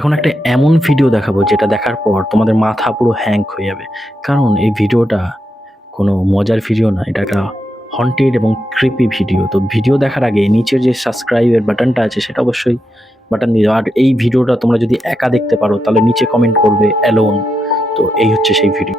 এখন একটা এমন ভিডিও দেখাবো যেটা দেখার পর তোমাদের মাথা পুরো হ্যাংক হয়ে যাবে। কারণ এই ভিডিওটা কোনো মজার ভিডিও না। এটা একটা হন্টেড এবং ক্রিপি ভিডিও। তো ভিডিও দেখার আগে নিচের যে সাবস্ক্রাইবের বাটনটা আছে সেটা অবশ্যই বাটন দিয়ে দাও। আর এই ভিডিওটা তোমরা যদি একা দেখতে পারো তাহলে নিচে কমেন্ট করবে অ্যালোন। তো এই হচ্ছে সেই ভিডিও।